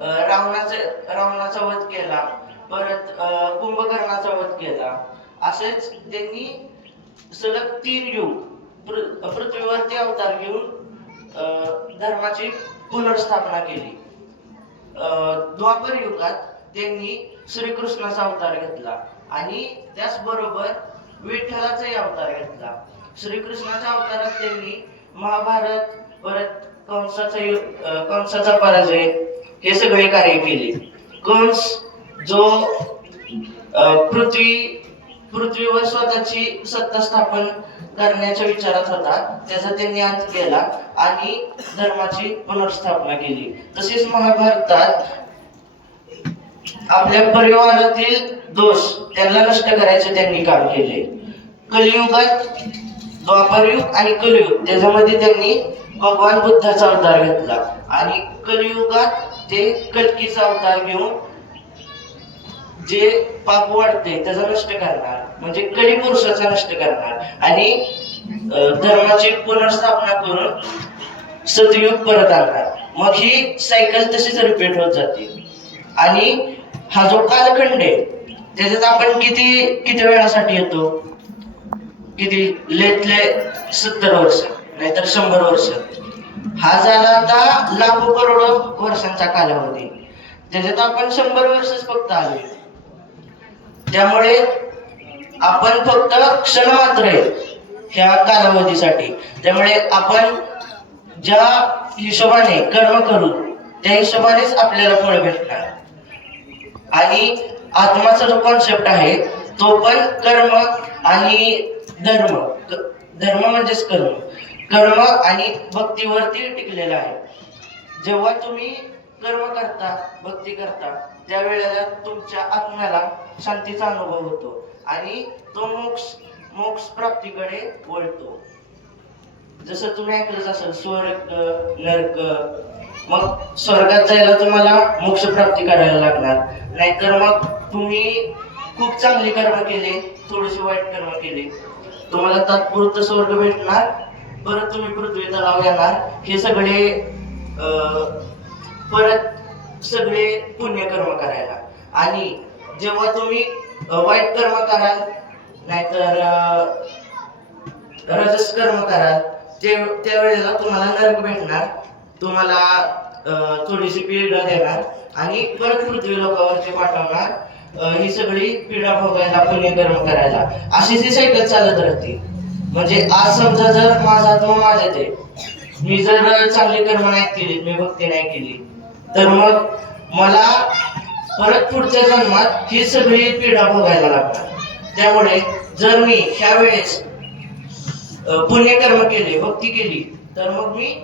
रावणाचा वध केला, परत कुंभकर्णाचा वध केला. असेच त्यांनी सलग 3 युग पृथ्वीवरती अवतार घेऊन धर्माची पुनर्स्थापना केली. द्वापर युगात त्यांनी श्रीकृष्णाचा अवतार घेतला आणि त्याचबरोबर विठ्ठलाचाही अवतार घेतला. श्रीकृष्णाच्या अवतारात त्यांनी महाभारत, परत कंसाचा पराजय हे सगळे कार्य केले. कंस जो पृथ्वीवर स्वतःची सत्ता स्थापन करण्याच्या विचारात होता, त्याचा त्यांनी अंत केला आणि धर्माची पुनर्स्थापना केली. तसेच महाभारतात आपल्या परिवारातील दोष त्यांना नष्ट करायचे त्यांनी काम केले. कलियुगात द्वापरयुग आणि कलियुग त्याच्यामध्ये त्यांनी भगवान बुद्धाचा अवतार घेतला आणि कलियुगात ते कल्कीचा अवतार घेऊन जे पाप वाढते त्याचा नष्ट करणार, म्हणजे कलिपुरुषाचा नष्ट करणार आणि धर्माची पुनर्स्थापना करून सतयुग परत आणणार. मग ही सायकल तशीच रिपीट होत जाते. आणि हा जो कालखंड आहे त्याच्यात आपण किती वेळासाठी येतो, किती लेतले 70 वर्ष नाहीतर 100 वर्ष. हा झाला आता लाखो करोडो वर्षांचा कालावधी, त्याच्यात आपण 100 वर्षच फक्त आलोय. त्यामुळे आपण फक्त क्षण मात्र आहे ह्या कालावधीसाठी. त्यामुळे आपण ज्या हिशोबाने कर्म करू त्या हिशोबानेच आपल्याला फळ भेटणार. आणि आत्माचा जो कॉन्सेप्ट आहे तो पण कर्म आणि धर्म, धर्म म्हणजेच कर्म आणि भक्तीवरती टिकलेला आहे. जेव्हा तुम्ही कर्म करता, भक्ती करता, त्यावेळेला तुमच्या आत्म्याला शांतीचा अनुभव होतो आणि तो मोक्ष प्राप्तीकडे वळतो. जसं तुम्ही ऐकलंच असेल स्वर्ग, नरक. मग स्वर्गात जायला तुम्हाला मोक्ष प्राप्ती करायला लागणार, नाहीतर मग तुम्ही खूप चांगली कर्म केले, थोडेसे वाईट कर्म केले, तुम्हाला तात्पुरतं स्वर्ग भेटणार, परत तुम्ही पृथ्वी तलावर येणार. हे सगळे परत सगळे पुण्यकर्म करायला. आणि जेव्हा तुम्ही वाईट कर्म कराल नाहीतर रजस कर्म कराल त्यावेळेला तुम्हाला नरक भेटणार, तुम्हाला थोडीशी पीडा देणार आणि परत पृथ्वी लोकावरती पाठवणार. ही सगळी पीडा भोगायला, पुण्यकर्म करायला, अशी ती सायकल चालत राहते. म्हणजे आज समजा जर माझा आत्मा माझ्यात आहे, मी जर चांगली कर्म नाही केली, मी भक्ती नाही केली, तर मग मला परत पुढच्या जन्मात ही सगळी पीडा भोगायला लागणार. त्यामुळे जर मी ह्या वेळेस पुण्यकर्म केले, भक्ती केली, तर मग मी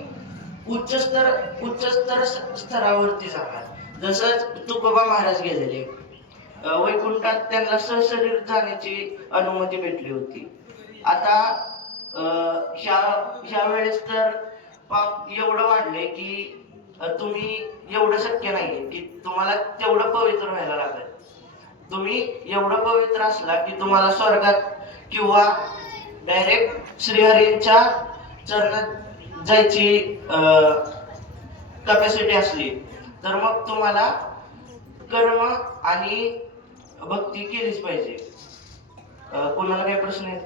उच्चस्तर स्तरावरती जाणार. जसंच तुकोबा महाराज गेलेले वैकुंठात, त्यांना सशरीर जाण्याची अनुमती भेटली होती. आता ह्या वेळेस तर पाप एवढं वाढलंय की तुम्ही एवढं शक्य नाहीये की तुम्हाला तेवढं पवित्र व्हायला लागेल. तुम्ही एवढं पवित्र असला की तुम्हाला स्वर्गात किंवा डायरेक्ट श्रीहरींच्या चरणात जायची कॅपॅसिटी असली तर मग तुम्हाला कर्म आणि भक्ती केलीच पाहिजे. कोणाला काही प्रश्न आहेत?